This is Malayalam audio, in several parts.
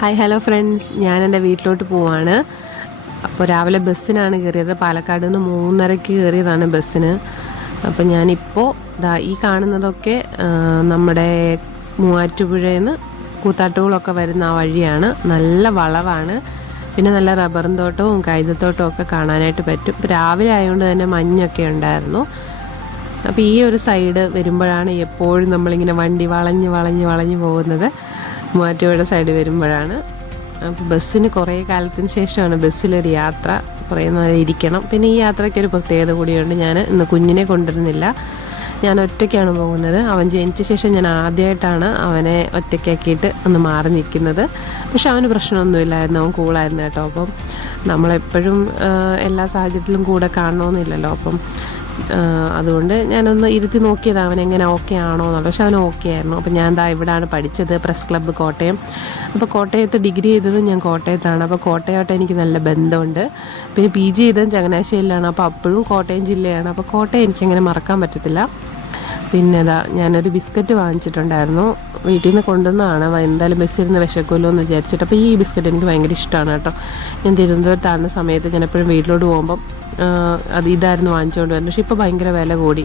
ഹായ് ഹലോ ഫ്രണ്ട്സ്, ഞാൻ എൻ്റെ വീട്ടിലോട്ട് പോവാണ്. അപ്പോൾ രാവിലെ ബസ്സിനാണ് കയറിയത്. പാലക്കാട് നിന്ന് 3:30 കയറിയതാണ് ബസ്സിന്. അപ്പോൾ ഞാനിപ്പോൾ ഈ കാണുന്നതൊക്കെ നമ്മുടെ മൂവാറ്റുപുഴയിൽ നിന്ന് കൂത്താട്ടുകുളമൊക്കെ വരുന്ന ആ വഴിയാണ്. നല്ല വളവാണ്, പിന്നെ നല്ല റബ്ബറും തോട്ടവും കൈതത്തോട്ടവും ഒക്കെ കാണാനായിട്ട് പറ്റും. ഇപ്പോൾ രാവിലെ ആയതുകൊണ്ട് തന്നെ മഞ്ഞൊക്കെ ഉണ്ടായിരുന്നു. അപ്പോൾ ഈ ഒരു സൈഡ് വരുമ്പോഴാണ് എപ്പോഴും നമ്മളിങ്ങനെ വണ്ടി വളഞ്ഞ് പോകുന്നത്. മൂവാറ്റുപുഴ സൈഡ് വരുമ്പോഴാണ്. അപ്പോൾ ബസ്സിന് കുറേ കാലത്തിന് ശേഷമാണ് ബസ്സിലൊരു യാത്ര. കുറേ നേരം ഇരിക്കണം. പിന്നെ ഈ യാത്രയ്ക്കൊരു പ്രത്യേകത കൂടിയുണ്ട്. ഞാൻ ഇന്ന് കുഞ്ഞിനെ കൊണ്ടുവരുന്നില്ല, ഞാൻ ഒറ്റയ്ക്കാണ് പോകുന്നത്. അവൻ ജനിച്ച ശേഷം ഞാൻ ആദ്യമായിട്ടാണ് അവനെ ഒറ്റയ്ക്കാക്കിയിട്ട് ഒന്ന് മാറി നിൽക്കുന്നത്. പക്ഷെ അവന് പ്രശ്നമൊന്നുമില്ലായിരുന്നു, അവൻ കൂളായിരുന്നു കേട്ടോ. അപ്പം നമ്മളെപ്പോഴും എല്ലാ സാഹചര്യത്തിലും കൂടെ കാണണമെന്നില്ലല്ലോ. അപ്പം അതുകൊണ്ട് ഞാനൊന്ന് ഇരുത്തി നോക്കിയത് അവനെങ്ങനെ ഓക്കെ ആണോ എന്നുള്ളത്. പക്ഷെ അവൻ ഓക്കെ ആയിരുന്നു. അപ്പോൾ ഞാൻ ഇവിടെയാണ് പഠിച്ചത്, പ്രസ് ക്ലബ്ബ് കോട്ടയം. അപ്പോൾ കോട്ടയത്ത് ഡിഗ്രി ചെയ്തത് ഞാൻ കോട്ടയത്താണ്. അപ്പോൾ കോട്ടയമായിട്ട് എനിക്ക് നല്ല ബന്ധമുണ്ട്. പിന്നെ PG ചെയ്തത് ചങ്ങനാശ്ശേരിയിലാണ്. അപ്പോൾ അപ്പോഴും കോട്ടയം ജില്ലയാണ്. അപ്പോൾ കോട്ടയം എനിക്കങ്ങനെ മറക്കാൻ പറ്റത്തില്ല. പിന്നെ ഞാനൊരു ബിസ്ക്കറ്റ് വാങ്ങിച്ചിട്ടുണ്ടായിരുന്നു, വീട്ടിൽ നിന്ന് കൊണ്ടുവന്നതാണ്. എന്തായാലും ബസ്സിരുന്ന് വിശക്കുമല്ലോ എന്ന് വിചാരിച്ചിട്ട്. അപ്പോൾ ഈ ബിസ്ക്കറ്റ് എനിക്ക് ഭയങ്കര ഇഷ്ടമാണ് കേട്ടോ. ഞാൻ തിരുവനന്തപുരത്താണ് സമയത്ത് ഞാൻ എപ്പോഴും വീട്ടിലോട്ട് പോകുമ്പം ഇതായിരുന്നു വാങ്ങിച്ചുകൊണ്ട് വരുന്നത്. പക്ഷേ ഇപ്പോൾ ഭയങ്കര വില കൂടി.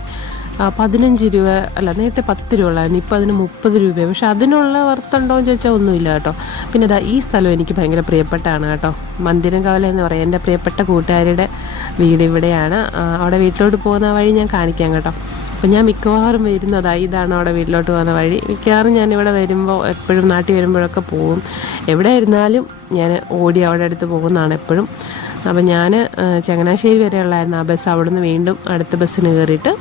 15 രൂപ അല്ല, നേരത്തെ 10 രൂപ ഉള്ളായിരുന്നു, ഇപ്പോൾ അതിന് 30 രൂപയാണ്. പക്ഷെ അതിനുള്ള വർത്തുണ്ടോ എന്ന് ചോദിച്ചാൽ ഒന്നുമില്ല കേട്ടോ. പിന്നെ ഈ സ്ഥലം എനിക്ക് ഭയങ്കര പ്രിയപ്പെട്ടാണ് കേട്ടോ. മന്ദിരംകവല എന്ന് പറയും. എൻ്റെ പ്രിയപ്പെട്ട കൂട്ടുകാരുടെ വീട് ഇവിടെയാണ്. അവിടെ വീട്ടിലോട്ട് പോകുന്ന വഴി ഞാൻ കാണിക്കാം കേട്ടോ. അപ്പം ഞാൻ മിക്കവാറും ഇതാണ് അവിടെ വീട്ടിലോട്ട് പോകുന്ന വഴി. മിക്കവാറും ഞാനിവിടെ വരുമ്പോൾ എപ്പോഴും നാട്ടിൽ വരുമ്പോഴൊക്കെ പോകും. എവിടെ ഇരുന്നാലും ഞാൻ ഓടി അവിടെ അടുത്ത് പോകുന്നതാണ് എപ്പോഴും. അപ്പം ഞാൻ ചങ്ങനാശ്ശേരി വരെ ഉള്ളായിരുന്നു ആ ബസ്. അവിടെ നിന്ന് വീണ്ടും അടുത്ത ബസ്സിന് കയറിയിട്ട്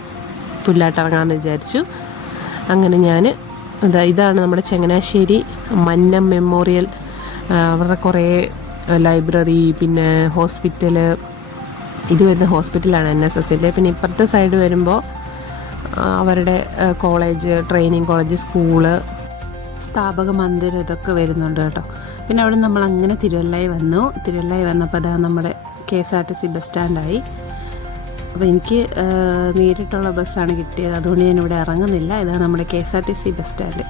പുല്ലാട്ടിറങ്ങാമെന്ന് വിചാരിച്ചു. അങ്ങനെ ഞാൻ ഇതാണ് നമ്മുടെ ചങ്ങനാശ്ശേരി മന്നം മെമ്മോറിയൽ. അവരുടെ കുറേ ലൈബ്രറി, പിന്നെ ഹോസ്പിറ്റല്. ഇത് വരുന്ന ഹോസ്പിറ്റലാണ് NSSൻ്റെ. പിന്നെ ഇപ്പുറത്തെ സൈഡ് വരുമ്പോൾ അവരുടെ കോളേജ്, ട്രെയിനിങ് കോളേജ്, സ്കൂള്, സ്ഥാപക മന്ദിരം, ഇതൊക്കെ വരുന്നുണ്ട് കേട്ടോ. പിന്നെ അവിടെ നമ്മൾ അങ്ങനെ തിരുവല്ലായി വന്നപ്പോൾ നമ്മുടെ KSRTC ബസ് സ്റ്റാൻഡായി. അപ്പോൾ എനിക്ക് നേരിട്ടുള്ള ബസ്സാണ് കിട്ടിയത്, അതുകൊണ്ട് ഞാനിവിടെ ഇറങ്ങുന്നില്ല. ഇതാണ് നമ്മുടെ KSRTC ബസ് സ്റ്റാൻഡ്.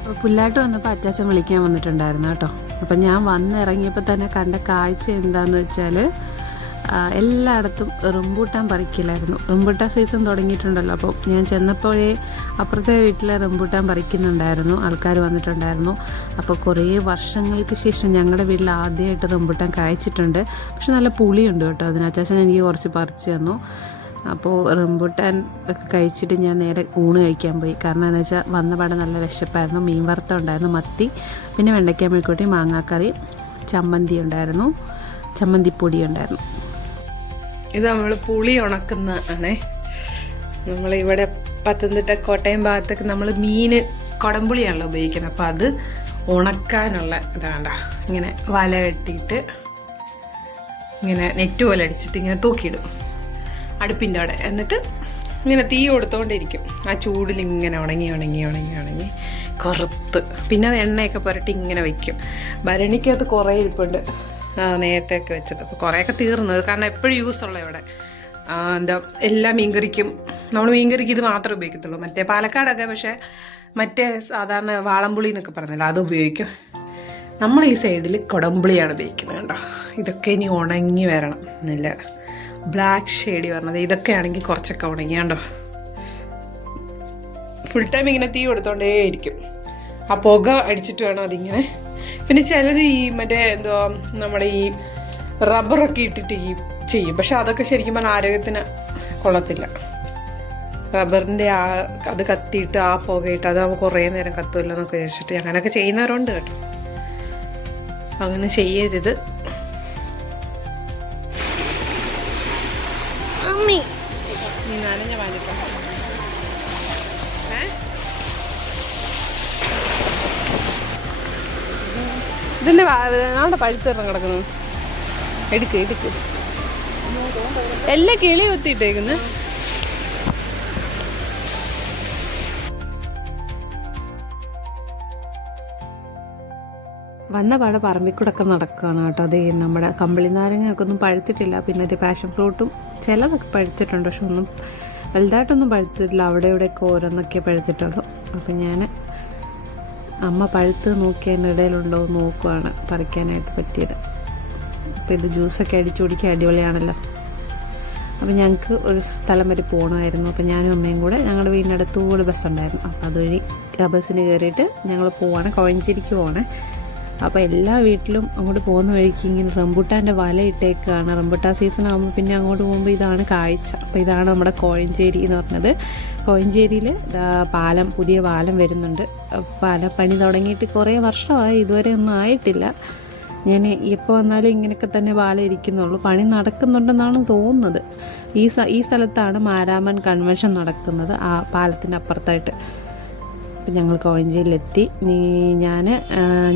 അപ്പോൾ പുല്ലാട്ട് വന്നപ്പോൾ അച്ചാച്ചൻ വിളിക്കാൻ വന്നിട്ടുണ്ടായിരുന്നു കേട്ടോ. അപ്പം ഞാൻ വന്നിറങ്ങിയപ്പോൾ തന്നെ കണ്ട കാഴ്ച എന്താണെന്ന് വെച്ചാൽ എല്ലായിടത്തും റംബൂട്ടാൻ പറിക്കലായിരുന്നു. റംബൂട്ടാൻ സീസൺ തുടങ്ങിയിട്ടുണ്ടല്ലോ. അപ്പോൾ ഞാൻ ചെന്നപ്പോഴേ അപ്പുറത്തെ വീട്ടിൽ റംബൂട്ടാൻ പറിക്കുന്നുണ്ടായിരുന്നു, ആൾക്കാർ വന്നിട്ടുണ്ടായിരുന്നു. അപ്പോൾ കുറേ വർഷങ്ങൾക്ക് ശേഷം ഞങ്ങളുടെ വീട്ടിൽ ആദ്യമായിട്ട് റംബൂട്ടാൻ കായ്ച്ചിട്ടുണ്ട്. പക്ഷെ നല്ല പുളിയുണ്ട് കേട്ടോ. അതിനച്ചാച്ചൻ എനിക്ക് കുറച്ച് പറിച്ച് തന്നു. അപ്പോൾ റംബൂട്ടാൻ ഒക്കെ കഴിച്ചിട്ട് ഞാൻ നേരെ ഊണ് കഴിക്കാൻ പോയി. കാരണം എന്താ വെച്ചാൽ വന്നപാടെ നല്ല വിശപ്പായിരുന്നു. മീൻ വറുത്ത ഉണ്ടായിരുന്നു, മത്തി, പിന്നെ വെണ്ടയ്ക്ക മെഴുക്കുവരട്ടി, മാങ്ങാക്കറി, ചമ്മന്തി ഉണ്ടായിരുന്നു, ചമ്മന്തിപ്പൊടി ഉണ്ടായിരുന്നു. ഇത് നമ്മൾ പുളി ഉണക്കുന്ന ആണേ. നമ്മളിവിടെ പത്തനംതിട്ട കോട്ടയം ഭാഗത്തൊക്കെ നമ്മൾ മീൻ കുടംപുളിയാണല്ലോ ഉപയോഗിക്കുന്നത്. അപ്പോൾ അത് ഉണക്കാനുള്ള ഇതാണ്ട, ഇങ്ങനെ വല കെട്ടിയിട്ട് ഇങ്ങനെ നെറ്റ് പോലെ അടിച്ചിട്ട് ഇങ്ങനെ തൂക്കിയിടും അടുപ്പിൻ്റെ അവിടെ. എന്നിട്ട് ഇങ്ങനെ തീ കൊടുത്തോണ്ടിരിക്കും. ആ ചൂടിൽ ഇങ്ങനെ ഉണങ്ങി കറുത്ത്. പിന്നെ അത് എണ്ണയൊക്കെ പുരട്ടി ഇങ്ങനെ വയ്ക്കും. ഭരണിക്കകത്ത് കുറേ ഇരിപ്പുണ്ട് നേരത്തെയൊക്കെ വെച്ചത്. അപ്പോൾ കുറേയൊക്കെ തീർന്നത്, കാരണം എപ്പോഴും യൂസുള്ള ഇവിടെ എല്ലാ മീൻകറിക്കും നമ്മൾ മീൻകറിക്ക് ഇത് മാത്രമേ ഉപയോഗിക്കത്തുള്ളൂ. മറ്റേ പാലക്കാടൊക്കെ പക്ഷേ മറ്റേ സാധാരണ വാളംപുളി എന്നൊക്കെ പറഞ്ഞില്ല, അത് ഉപയോഗിക്കും. നമ്മൾ ഈ സൈഡിൽ കുടംപുളിയാണ് ഉപയോഗിക്കുന്നത് കേട്ടോ. ഇതൊക്കെ ഇനി ഉണങ്ങി വരണം, നല്ല ബ്ലാക്ക് ഷെയ്ഡി പറഞ്ഞത്. ഇതൊക്കെ ആണെങ്കിൽ കുറച്ചൊക്കെ ഉണങ്ങിയാണ്ടോ. ഫുൾ ടൈം ഇങ്ങനെ തീ കൊടുത്തോണ്ടേ ഇരിക്കും. ആ പുക അടിച്ചിട്ട് വേണം അതിങ്ങനെ. പിന്നെ ചിലർ ഈ മറ്റേ നമ്മുടെ ഈ റബ്ബറൊക്കെ ഇട്ടിട്ട് ചെയ്യും. പക്ഷെ അതൊക്കെ ശരിക്കും പറഞ്ഞാൽ ആരോഗ്യത്തിന് കൊള്ളത്തില്ല. റബ്ബറിൻ്റെ അത് കത്തിയിട്ട് ആ പുകയിട്ട് അത് കുറേ നേരം കത്തുമല്ലോ എന്നൊക്കെ വിചാരിച്ചിട്ട് അങ്ങനെയൊക്കെ ചെയ്യുന്നവരുണ്ട് കേട്ടോ. അങ്ങനെ ചെയ്യരുത്. നീ നനഞ്ഞ വാങ്ങിട്ടോ. ഇതിൻ്റെ നാളെ പഴുത്തിറങ്ങി കിടക്കുന്നു. എടുക്ക് എല്ലാം കിളി കുത്തിയിട്ടേക്കുന്നു. വന്ന പാടെ പറമ്പിക്കൂടൊക്കെ നടക്കുകയാണ് കേട്ടോ. അത് നമ്മുടെ കമ്പിളി നാരങ്ങയൊക്കെ ഒന്നും പഴുത്തിട്ടില്ല. പിന്നെ അത് പാഷൻ ഫ്രൂട്ടും ചിലതൊക്കെ പഴുത്തിട്ടുണ്ട്, പക്ഷെ ഒന്നും വലുതായിട്ടൊന്നും പഴുത്തിട്ടില്ല. അവിടെ ഇവിടെയൊക്കെ ഓരോന്നൊക്കെ പഴുത്തിട്ടുള്ളൂ. അപ്പം ഞാൻ അമ്മ പഴുത്ത് നോക്കിയതിൻ്റെ ഇടയിലുണ്ടോ എന്ന് നോക്കുവാണ് പറിക്കാനായിട്ട് പറ്റിയത്. അപ്പോൾ ഇത് ജ്യൂസൊക്കെ അടിച്ചു കുടിക്കാൻ അടിപൊളിയാണല്ലോ. അപ്പോൾ ഞങ്ങൾക്ക് ഒരു സ്ഥലം വരെ പോകണമായിരുന്നു. അപ്പോൾ ഞാനും അമ്മയും കൂടെ ഞങ്ങളുടെ വീടിനടുത്തുകൂടെ ബസ്സുണ്ടായിരുന്നു. അപ്പോൾ അതുവഴി ബസ്സിന് കയറിയിട്ട് ഞങ്ങൾ പോവാണ്, കോഴഞ്ചേരിക്ക് പോകണേ. അപ്പോൾ എല്ലാ വീട്ടിലും അങ്ങോട്ട് പോകുന്ന വഴിക്ക് ഇങ്ങനെ റംബൂട്ടാൻ്റെ വല ഇട്ടേക്കാണ്. റംബൂട്ടാൻ സീസൺ ആകുമ്പോൾ പിന്നെ അങ്ങോട്ട് പോകുമ്പോൾ ഇതാണ് കാഴ്ച. അപ്പോൾ ഇതാണ് നമ്മുടെ കോഴഞ്ചേരി എന്ന് പറഞ്ഞത്. കോഴഞ്ചേരിയിൽ പാലം, പുതിയ പാലം വരുന്നുണ്ട്. പാലം പണി തുടങ്ങിയിട്ട് കുറേ വർഷമായി, ഇതുവരെ ഒന്നും ആയിട്ടില്ല. ഞാൻ എപ്പോൾ വന്നാലും ഇങ്ങനെയൊക്കെ തന്നെ പാലം ഇരിക്കുന്നുള്ളൂ. പണി നടക്കുന്നുണ്ടെന്നാണ് തോന്നുന്നത്. ഈ സ്ഥലത്താണ് മാരാമൻ കൺവെൻഷൻ നടക്കുന്നത്, ആ പാലത്തിൻ്റെ അപ്പുറത്തായിട്ട്. അപ്പം ഞങ്ങൾ കോഴഞ്ചേരിയിലെത്തി.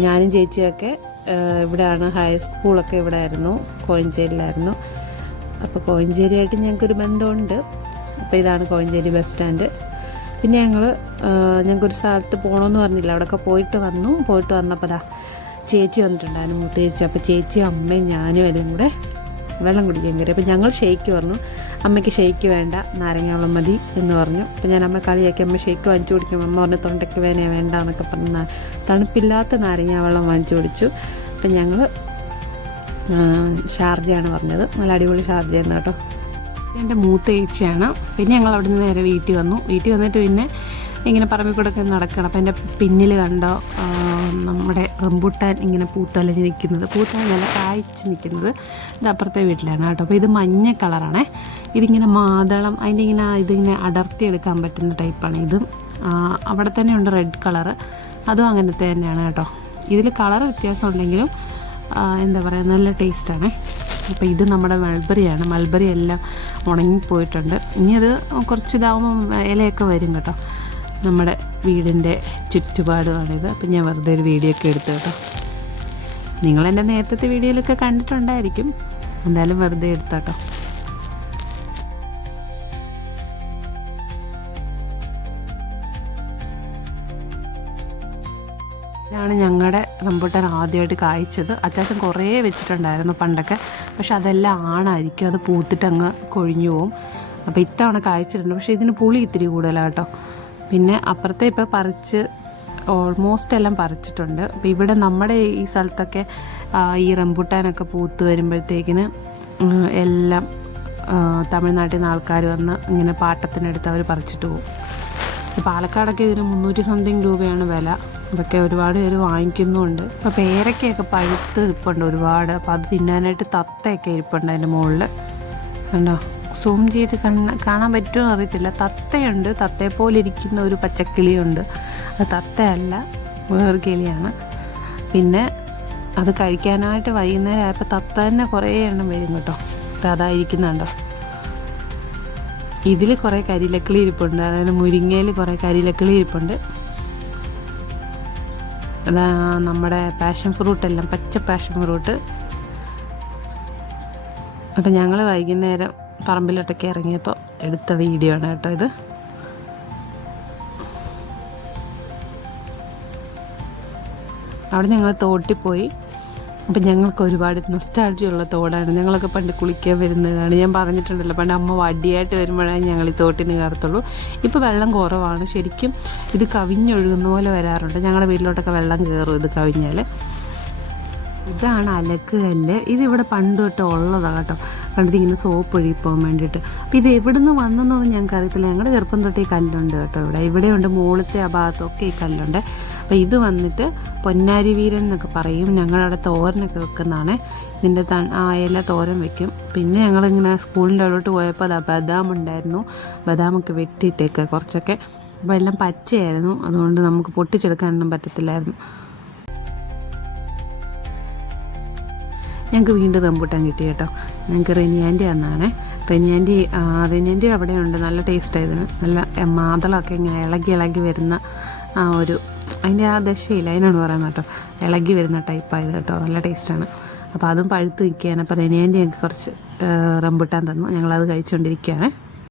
ഞാനും ചേച്ചിയൊക്കെ ഇവിടെയാണ്, ഹൈസ്കൂളൊക്കെ ഇവിടെ ആയിരുന്നു, കോഴഞ്ചേരിയിലായിരുന്നു. അപ്പോൾ കോഴഞ്ചേരിയായിട്ട് ഞങ്ങൾക്കൊരു ബന്ധമുണ്ട്. അപ്പോൾ ഇതാണ് കോഴഞ്ചേരി ബസ് സ്റ്റാൻഡ്. പിന്നെ ഞങ്ങൾക്കൊരു സ്ഥലത്ത് പോകണമെന്ന് പറഞ്ഞില്ല, അവിടെയൊക്കെ പോയിട്ട് വന്നപ്പോൾ ചേച്ചി വന്നിട്ടുണ്ടായിരുന്നു, മൂത്ത ചേച്ചി. അപ്പോൾ ചേച്ചിയും അമ്മയും ഞാനും എല്ലാം കൂടെ വെള്ളം കുടിക്കാൻ കയറി. അപ്പോൾ ഞങ്ങൾ ഷേക്ക് പറഞ്ഞു, അമ്മയ്ക്ക് ഷേക്ക് വേണ്ട, നാരങ്ങ വെള്ളം മതി എന്ന് പറഞ്ഞു. അപ്പോൾ ഞാൻ അമ്മ കളിയാക്കി, അമ്മ ഷേക്ക് വാങ്ങിച്ചു കുടിക്കും. അമ്മ പറഞ്ഞു തൊണ്ടയ്ക്ക് വേണ്ട എന്നൊക്കെ പറഞ്ഞ് തണുപ്പില്ലാത്ത നാരങ്ങ വെള്ളം വാങ്ങിച്ചു കുടിച്ചു. അപ്പം ഞങ്ങൾ ഷാർജയാണ് പറഞ്ഞത്, നല്ല അടിപൊളി ഷാർജയായിരുന്നു കേട്ടോ. എൻ്റെ മൂത്ത ചേച്ചിയാണ്. പിന്നെ ഞങ്ങൾ അവിടെ നിന്ന് നേരെ വീട്ടിൽ വന്നിട്ട് പിന്നെ ഇങ്ങനെ പറമ്പിൽ കൂടെ ഒക്കെ നടക്കണം. അപ്പം എൻ്റെ പിന്നിൽ കണ്ടോ നമ്മുടെ റംബൂട്ടാൻ ഇങ്ങനെ പൂത്തലഞ്ഞ് നിൽക്കുന്നത്, പൂത്തലഞ്ഞല്ല കായ്ച്ച് നിൽക്കുന്നത്. ഇത് അപ്പുറത്തെ വീട്ടിലാണ് കേട്ടോ. അപ്പോൾ ഇത് മഞ്ഞ കളറാണേ. ഇതിങ്ങനെ മാതളം, ഇതിങ്ങനെ അടർത്തിയെടുക്കാൻ പറ്റുന്ന ടൈപ്പാണ്. ഇതും അവിടെ തന്നെ ഉണ്ട് റെഡ് കളറ്, അതും അങ്ങനത്തെ തന്നെയാണ് കേട്ടോ. ഇതിൽ കളർ വ്യത്യാസം ഉണ്ടെങ്കിലും എന്താ പറയുക, നല്ല ടേസ്റ്റാണ്. അപ്പോൾ ഇത് നമ്മുടെ മൾബറി എല്ലാം ഉണങ്ങിപ്പോയിട്ടുണ്ട്. ഇനി അത് കുറച്ച് ഇതാവുമ്പോൾ ഇലയൊക്കെ വരും കേട്ടോ. നമ്മുടെ വീടിൻ്റെ ചുറ്റുപാടുമാണിത്. അപ്പം ഞാൻ വെറുതെ ഒരു വീഡിയോ ഒക്കെ എടുത്തു കേട്ടോ. നിങ്ങളെൻ്റെ നേരത്തെ വീഡിയോയിലൊക്കെ കണ്ടിട്ടുണ്ടായിരിക്കും, എന്തായാലും വെറുതെ എടുത്താട്ടോ. ഇതാണ് ഞങ്ങളുടെ റംബൂട്ടാൻ ആദ്യമായിട്ട് കായ്ച്ചത്. അച്ചാച്ചൻ കുറേ വെച്ചിട്ടുണ്ടായിരുന്നു പണ്ടൊക്കെ, പക്ഷെ അതെല്ലാം ആണായിരിക്കും, അത് പൂത്തിട്ട് അങ്ങ് കൊഴിഞ്ഞു പോവും. അപ്പോൾ ഇത്തവണ കായ്ച്ചിട്ടുണ്ട്, പക്ഷേ ഇതിന് പുളി ഇത്തിരി കൂടുതലാണ് കേട്ടോ. പിന്നെ അപ്പുറത്തെ ഇപ്പോൾ പറിച്ച് ഓൾമോസ്റ്റ് എല്ലാം പറിച്ചിട്ടുണ്ട്. അപ്പോൾ ഇവിടെ നമ്മുടെ ഈ സ്ഥലത്തൊക്കെ ഈ റംബൂട്ടാനൊക്കെ പൂത്ത് വരുമ്പോഴത്തേക്കിന് എല്ലാം തമിഴ്നാട്ടിൽ നിന്ന് ആൾക്കാർ വന്ന് ഇങ്ങനെ പാട്ടത്തിനെടുത്ത് അവർ പറിച്ചിട്ട് പോകും. പാലക്കാടൊക്കെ ഇതിന് 300 സംതിങ് രൂപയാണ് വില. അതൊക്കെ ഒരുപാട് പേര് വാങ്ങിക്കുന്നുമുണ്ട്. അപ്പോൾ പേരക്കയൊക്കെ പഴുത്ത് ഇരിപ്പുണ്ട് ഒരുപാട്. അപ്പോൾ അത് തിന്നാനായിട്ട് തത്തയൊക്കെ ഇരിപ്പുണ്ട് അതിൻ്റെ മുകളിൽ കണ്ടോ. സൂം ചെയ്ത് കാണാൻ പറ്റുമോ അറിയത്തില്ല. തത്തയുണ്ട്, തത്തയെപ്പോലെ ഇരിക്കുന്ന ഒരു പച്ചക്കിളിയുണ്ട്. അത് തത്തയല്ല, വേറെ കിളിയാണ്. പിന്നെ അത് കഴിക്കാനായിട്ട് വൈകുന്നേരം ആയപ്പോൾ തത്ത തന്നെ കുറേ എണ്ണം വരും കേട്ടോ. അതായിരിക്കുന്നുണ്ടോ. ഇതിൽ കുറേ കരിയിലക്കിളി ഇരിപ്പുണ്ട്, അതായത് മുരിങ്ങയിൽ കുറേ കരിയിലക്കിളി ഇരിപ്പുണ്ട്. അതാ നമ്മുടെ പാഷൻ ഫ്രൂട്ടെല്ലാം, പച്ച പാഷൻ ഫ്രൂട്ട്. അപ്പം ഞങ്ങൾ വൈകുന്നേരം പറമ്പിലോട്ടൊക്കെ ഇറങ്ങിയപ്പോൾ എടുത്ത വീഡിയോ ആണ് കേട്ടോ ഇത്. അവിടെ ഞങ്ങൾ തോട്ടിൽ പോയി. അപ്പം ഞങ്ങൾക്ക് ഒരുപാട് നൊസ്റ്റാൾജിയുള്ള തോടാണ്. ഞങ്ങളൊക്കെ പണ്ട് കുളിക്കാൻ വരുന്നതാണ്. ഞാൻ പറഞ്ഞിട്ടുണ്ടല്ലോ, പണ്ട് അമ്മ വടിയായിട്ട് വരുമ്പോഴാണ് ഞങ്ങൾ ഈ തോട്ടിന് കയറത്തുള്ളൂ. ഇപ്പോൾ വെള്ളം കുറവാണ്, ശരിക്കും ഇത് കവിഞ്ഞൊഴുകുന്ന പോലെ വരാറുണ്ട്. ഞങ്ങളുടെ വീട്ടിലോട്ടൊക്കെ വെള്ളം കയറും ഇത് കവിഞ്ഞാൽ. ഇതാണ് അലക്ക് കല്ല്. ഇതിവിടെ പണ്ട് തൊട്ട് ഉള്ളതാണ് കേട്ടോ. കണ്ടിട്ട് ഇങ്ങനെ സോപ്പ് ഒഴുകി പോകാൻ വേണ്ടിയിട്ട്. അപ്പോൾ ഇത് എവിടെ നിന്ന് വന്നെന്നൊന്നും ഞങ്ങൾക്ക് അറിയത്തില്ല. ഞങ്ങളുടെ ചെറുപ്പം തൊട്ട് ഈ കല്ലുണ്ട് കേട്ടോ. ഇവിടെയുണ്ട്, മുകളിലത്തെ ആ ഭാഗത്തൊക്കെ ഈ കല്ലുണ്ട്. അപ്പോൾ ഇത് വന്നിട്ട് പൊന്നാരി വീരൻ എന്നൊക്കെ പറയും. ഞങ്ങളവിടെ തോരനൊക്കെ വെക്കുന്നതാണ്. ഇതിൻ്റെ ഇല തോരൻ വെക്കും. പിന്നെ ഞങ്ങളിങ്ങനെ സ്കൂളിൻ്റെ അവിടോട്ട് പോയപ്പോൾ അതാ ബദാം ഉണ്ടായിരുന്നു. ബദാമൊക്കെ വെട്ടിയിട്ടേക്ക് കുറച്ചൊക്കെ. അപ്പോൾ എല്ലാം പച്ചയായിരുന്നു, അതുകൊണ്ട് നമുക്ക് പൊട്ടിച്ചെടുക്കാനൊന്നും പറ്റത്തില്ലായിരുന്നു. ഞങ്ങൾക്ക് വീണ്ടും റംബൂട്ടാൻ കിട്ടി കേട്ടോ. ഞങ്ങൾക്ക് റെനിയാൻ്റെ അന്നാണ്. റെനിയാൻ്റെ അവിടെ ഉണ്ട്, നല്ല ടേസ്റ്റായതിന്. നല്ല മാതളമൊക്കെ ഇങ്ങനെ ഇളകി വരുന്ന അതിൻ്റെ ആ ദശയില്ല, അതിനാണ് പറയുന്നത് കേട്ടോ. ഇളകി വരുന്ന ടൈപ്പായത് കേട്ടോ, നല്ല ടേസ്റ്റാണ്. അപ്പോൾ അതും പഴുത്ത് നിൽക്കുകയാണ്. അപ്പോൾ റെനിയാൻ്റെ ഞങ്ങൾക്ക് കുറച്ച് റംബൂട്ടാൻ തന്നു, ഞങ്ങളത് കഴിച്ചുകൊണ്ടിരിക്കുകയാണ്.